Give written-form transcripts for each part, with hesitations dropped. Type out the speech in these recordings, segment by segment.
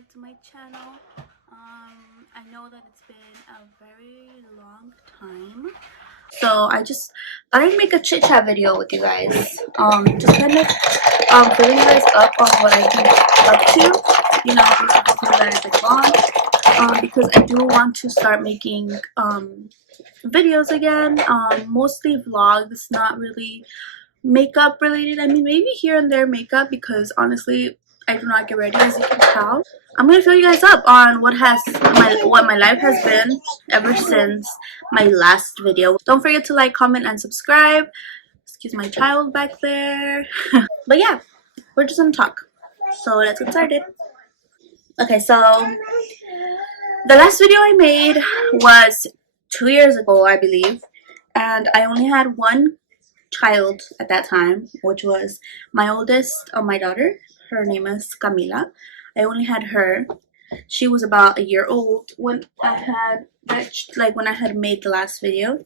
back to my channel. I know that it's been a very long time, so I just thought I'd make a chit chat video with you guys. Just kind of filling you guys up on what I've been up to. You know, the time that I've been gone. Because I do want to start making videos again. Mostly vlogs, not really makeup related. I mean, maybe here and there makeup, because honestly I do not get ready, as you can tell. I'm gonna fill you guys up on what my life has been ever since my last video. Don't forget to like, comment, and subscribe. Excuse my child back there. But yeah, we're just gonna talk, so let's get started. Okay, so the last video I made was 2 years ago, I believe, and I only had one child at that time, which was my oldest, my daughter. Her name is Camila. I only had her. She was about a year old when I had made the last video.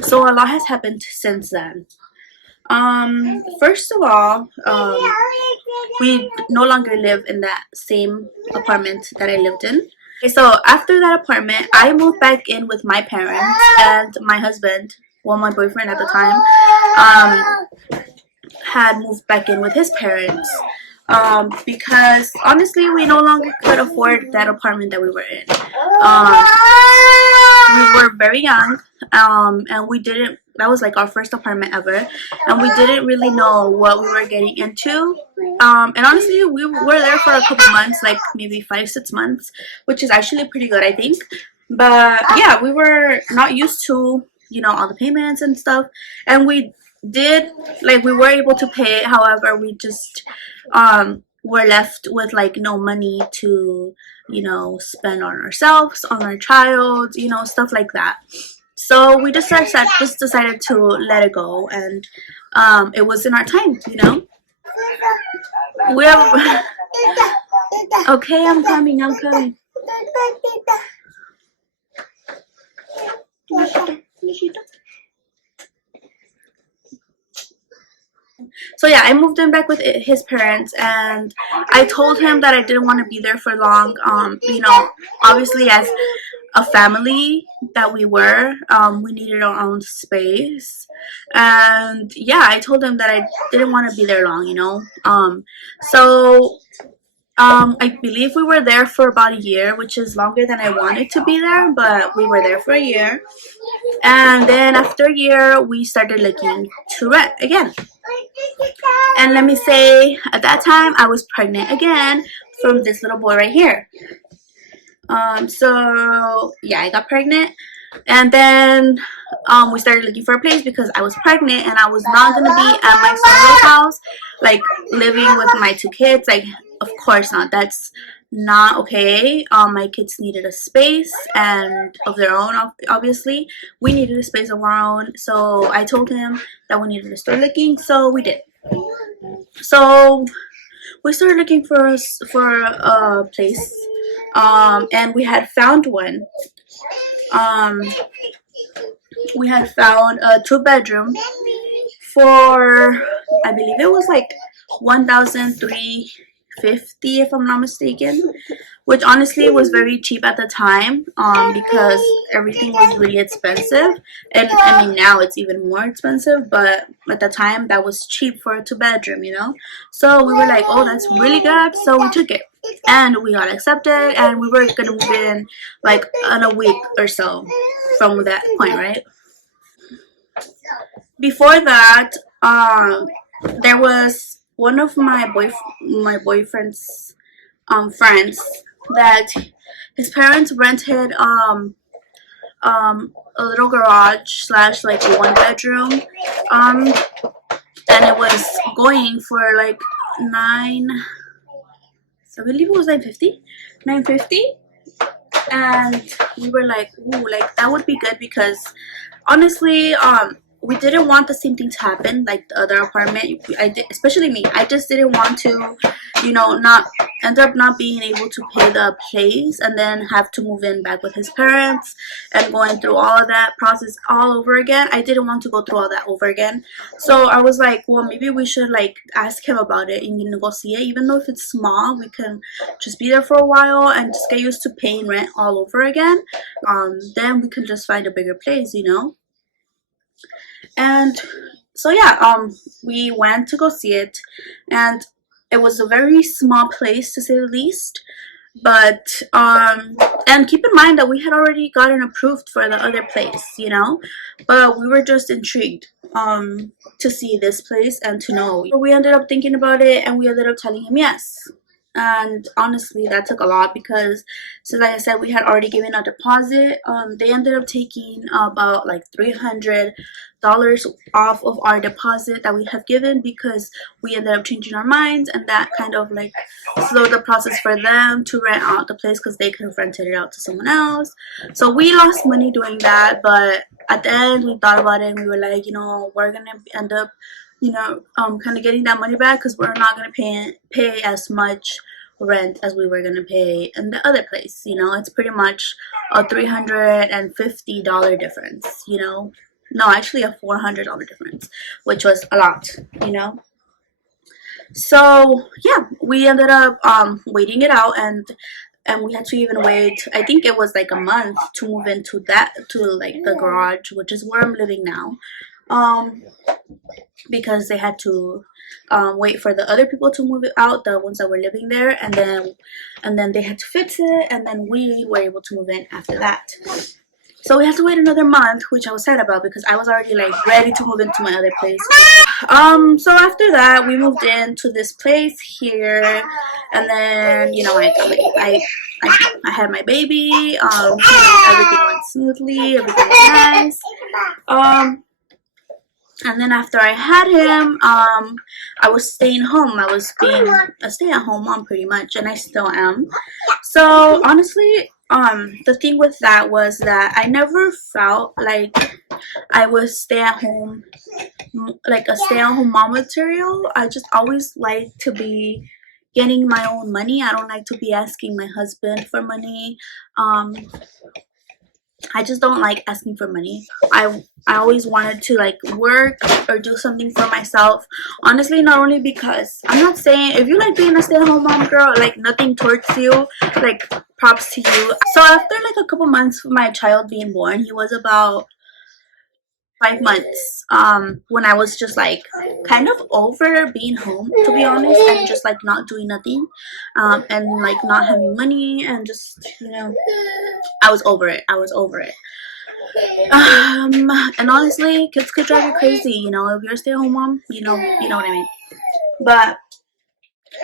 So a lot has happened since then. First of all, we no longer live in that same apartment that I lived in. Okay, so after that apartment, I moved back in with my parents, and my husband, well, my boyfriend at the time, had moved back in with his parents, because honestly we no longer could afford that apartment that we were in. We were very young, and we didn't, that was like our first apartment ever, and we didn't really know what we were getting into. And honestly, we were there for a couple months, like maybe 5-6 months, which is actually pretty good, I think. But yeah, we were not used to, you know, all the payments and stuff, and we were able to pay it. However, we just were left with like no money to, you know, spend on ourselves, on our child, you know, stuff like that. So we just decided to let it go, and it wasn't our time, you know. We have okay, I'm coming. So yeah, I moved in back with his parents, and I told him that I didn't want to be there for long. You know, obviously as a family that we were, we needed our own space. And yeah, I told him that I didn't want to be there long, you know. So I believe we were there for about a year, which is longer than I wanted to be there, but we were there for a year. And then after a year, we started looking to rent again. And let me say, at that time, I was pregnant again from this little boy right here. So yeah, I got pregnant, and then we started looking for a place because I was pregnant and I was not gonna be at my solo house, like living with my 2 kids. Like, of course not. That's not okay. My kids needed a space and of their own. Obviously, we needed a space of our own. So I told him that we needed to start looking. So we did. So we started looking for a place, and we had found one. We had found a 2-bedroom for, I believe it was like $1,350, if I'm not mistaken, which honestly was very cheap at the time, because everything was really expensive. And I mean, now it's even more expensive, but at the time that was cheap for a 2-bedroom, you know. So we were like, oh, that's really good. So we took it, and we got accepted, and we were gonna move in like in a week or so from that point, right? Before that, there was one of my boyfriend's friends that his parents rented a little garage slash like a 1-bedroom, and it was going for like I believe it was $950, and we were like, ooh, like that would be good, because honestly, we didn't want the same thing to happen like the other apartment. Especially me, I just didn't want to, you know, not end up not being able to pay the place and then have to move in back with his parents and going through all of that process all over again. I didn't want to go through all that over again. So I was like, well, maybe we should like ask him about it and negotiate. Even though if it's small, we can just be there for a while and just get used to paying rent all over again. Then we can just find a bigger place, you know. And so yeah, we went to go see it, and it was a very small place to say the least. But and keep in mind that we had already gotten approved for the other place, you know, but we were just intrigued to see this place and to know. We ended up thinking about it, and we ended up telling him yes. And honestly, that took a lot because, so like I said, we had already given a deposit. They ended up taking about like $300 off of our deposit that we have given because we ended up changing our minds, and that kind of like slowed the process for them to rent out the place because they could have rented it out to someone else. So we lost money doing that, but at the end we thought about it and we were like, you know, we're gonna end up, you know, kind of getting that money back because we're not gonna pay as much rent as we were gonna pay in the other place. You know, it's pretty much a $350 difference, you know. No, actually a $400 difference, which was a lot, you know. So yeah, we ended up waiting it out, and we had to even wait, I think it was like a month to move into that, to like the garage, which is where I'm living now, because they had to wait for the other people to move it out, the ones that were living there, and then they had to fix it, and then we were able to move in after that. So we had to wait another month, which I was sad about because I was already like ready to move into my other place. So after that, we moved into this place here, and then, you know, I had my baby. You know, everything went smoothly, everything was nice. And then after I had him, I was staying home. I was being a stay-at-home mom pretty much, and I still am. So honestly, the thing with that was that I never felt like I was stay-at-home, like a stay-at-home mom material. I just always like to be getting my own money. I don't like to be asking my husband for money. I just don't like asking for money. I always wanted to like work or do something for myself. Honestly, not only because, I'm not saying if you like being a stay-at-home mom, girl, like nothing towards you, like props to you. So after like a couple months of my child being born, he was about 5 months, when I was just like kind of over being home, to be honest, and just like not doing nothing, and like not having money, and just, you know, I was over it. And honestly, kids could drive you crazy, you know, if you're a stay-at-home mom, you know what I mean. But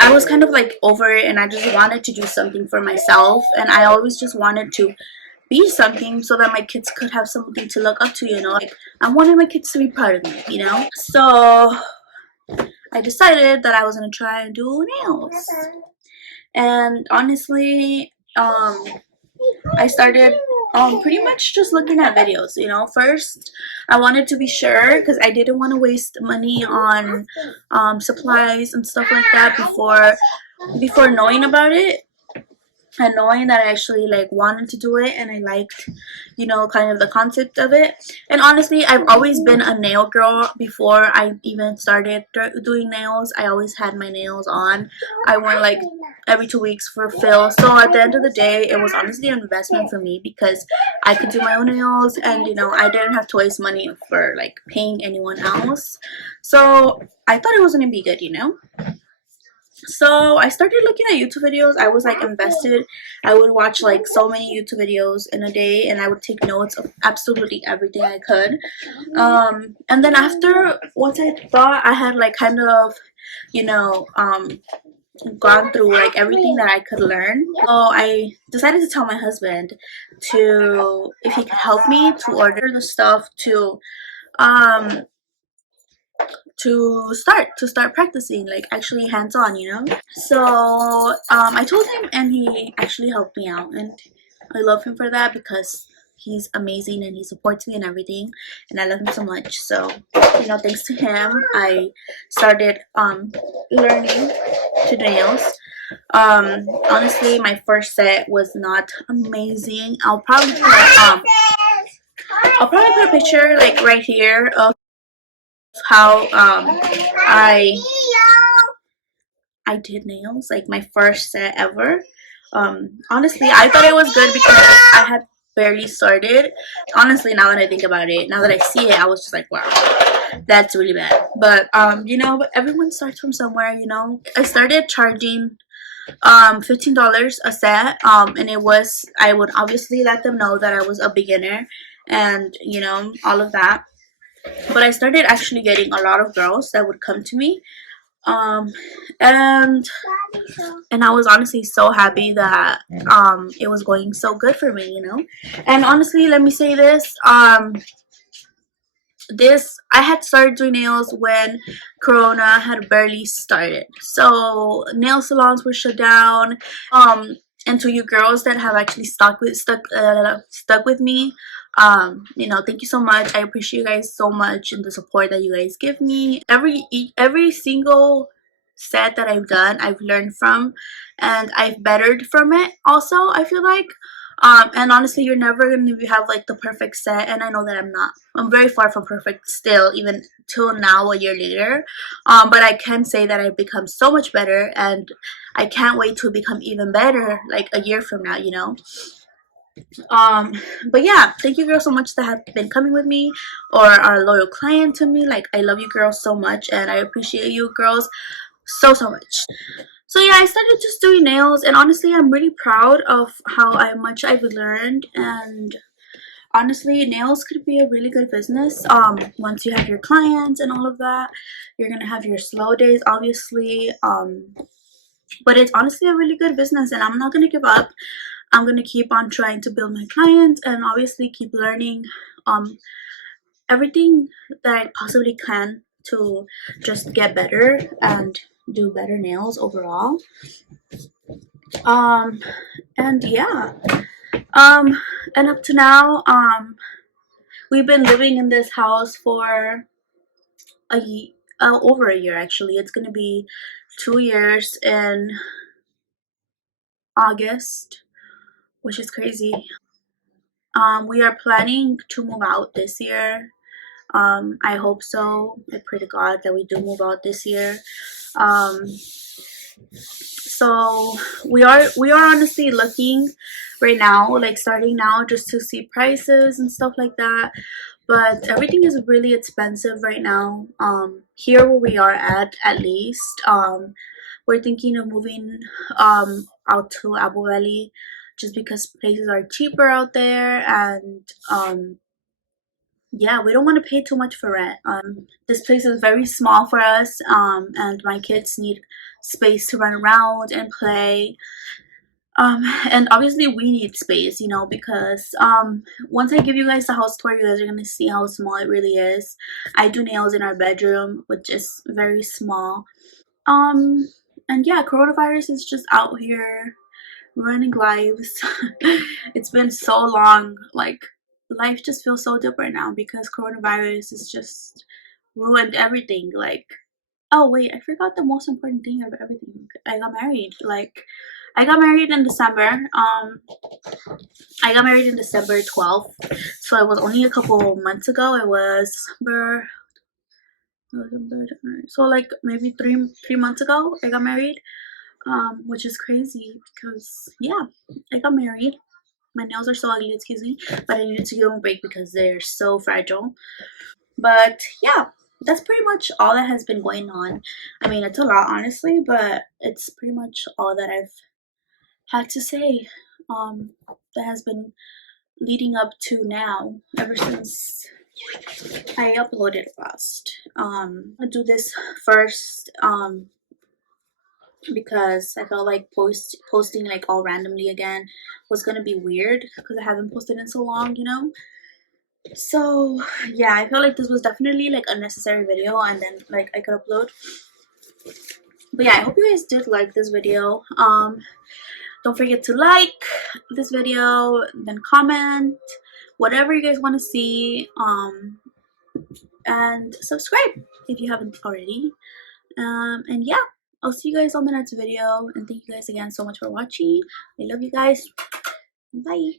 I was kind of like over it, and I just wanted to do something for myself, and I always just wanted to be something so that my kids could have something to look up to, you know. Like, I wanted my kids to be proud of me, you know. So I decided that I was gonna try and do nails, and honestly, I started pretty much just looking at videos, you know. First, I wanted to be sure because I didn't want to waste money on supplies and stuff like that before knowing about it, and knowing that I actually like wanted to do it and I liked, you know, kind of the concept of it. And honestly, I've always been a nail girl before I even started doing nails. I always had my nails on. I went like every 2 weeks for fill. So at the end of the day, it was honestly an investment for me because I could do my own nails, and, you know, I didn't have to waste money for like paying anyone else. So I thought it was gonna be good, you know. So I started looking at YouTube videos. I was like invested. I would watch like so many YouTube videos in a day, and I would take notes of absolutely everything I could. And then after, once I thought I had like kind of, you know, gone through like everything that I could learn, so I decided to tell my husband if he could help me to order the stuff to start practicing, like actually hands-on, you know. So I told him, and he actually helped me out, and I love him for that because he's amazing and he supports me and everything, and I love him so much. So, you know, thanks to him, I started learning to do nails. Honestly, my first set was not amazing. I'll probably put a picture like right here of how I did nails, like my first set ever. Honestly, I thought it was good because I had barely started. Honestly, now that I think about it, now that I see it, I was just like, wow, that's really bad. But you know, everyone starts from somewhere, you know. I started charging $15 a set, and it was, I would obviously let them know that I was a beginner and, you know, all of that. But I started actually getting a lot of girls that would come to me, um and I was honestly so happy that it was going so good for me, you know. And honestly, let me say this, I had started doing nails when Corona had barely started, so nail salons were shut down. And to you girls that have actually stuck with me, you know, thank you so much. I appreciate you guys so much and the support that you guys give me. Every single set that I've done, I've learned from, and I've bettered from it also, I feel like. And honestly, you're never gonna have like the perfect set, and I know that I'm very far from perfect still, even till now, a year later. But I can say that I've become so much better, and I can't wait to become even better like a year from now, you know. um but yeah, thank you girls so much that have been coming with me or are a loyal client to me. Like, I love you girls so much, and I appreciate you girls so much. So yeah, I started just doing nails, and honestly, I'm really proud of how much I've learned. And honestly, nails could be a really good business. Once you have your clients and all of that, you're gonna have your slow days, obviously. But it's honestly a really good business, and I'm not gonna give up. I'm gonna keep on trying to build my clients, and obviously keep learning everything that I possibly can to just get better and do better nails overall. um and yeah, um and up to now, we've been living in this house for over a year. Actually, it's gonna be 2 years in August, which is crazy. We are planning to move out this year. I hope so. I pray to God that we do move out this year. um so we are honestly looking right now, like starting now, just to see prices and stuff like that. But everything is really expensive right now, here where we are at least. We're thinking of moving out to Abu Valley, just because places are cheaper out there. And yeah, we don't want to pay too much for rent. This place is very small for us, and my kids need space to run around and play. And obviously we need space, you know, because once I give you guys the house tour, you guys are gonna see how small it really is. I do nails in our bedroom, which is very small. um and yeah, coronavirus is just out here running lives. It's been so long, like, life just feels so different now because coronavirus has just ruined everything. Like, oh wait, I forgot the most important thing of everything. I got married. Like, I got married in December. I got married in December 12th, so it was only a couple months ago. It was so like maybe three months ago I got married. Which is crazy because yeah, I got married. My nails are so ugly, excuse me, but I needed to give them a break because they're so fragile. But yeah, that's pretty much all that has been going on. I mean, it's a lot, honestly, but it's pretty much all that I've had to say. That has been leading up to now, ever since I uploaded last. I'll do this first, because I felt like posting like all randomly again was gonna be weird because I haven't posted in so long, you know. So yeah, I feel like this was definitely like a necessary video, and then like I could upload. But yeah, I hope you guys did like this video. Don't forget to like this video, then comment, whatever you guys want to see. And subscribe if you haven't already. And yeah, I'll see you guys on the next video, and thank you guys again so much for watching. I love you guys. Bye.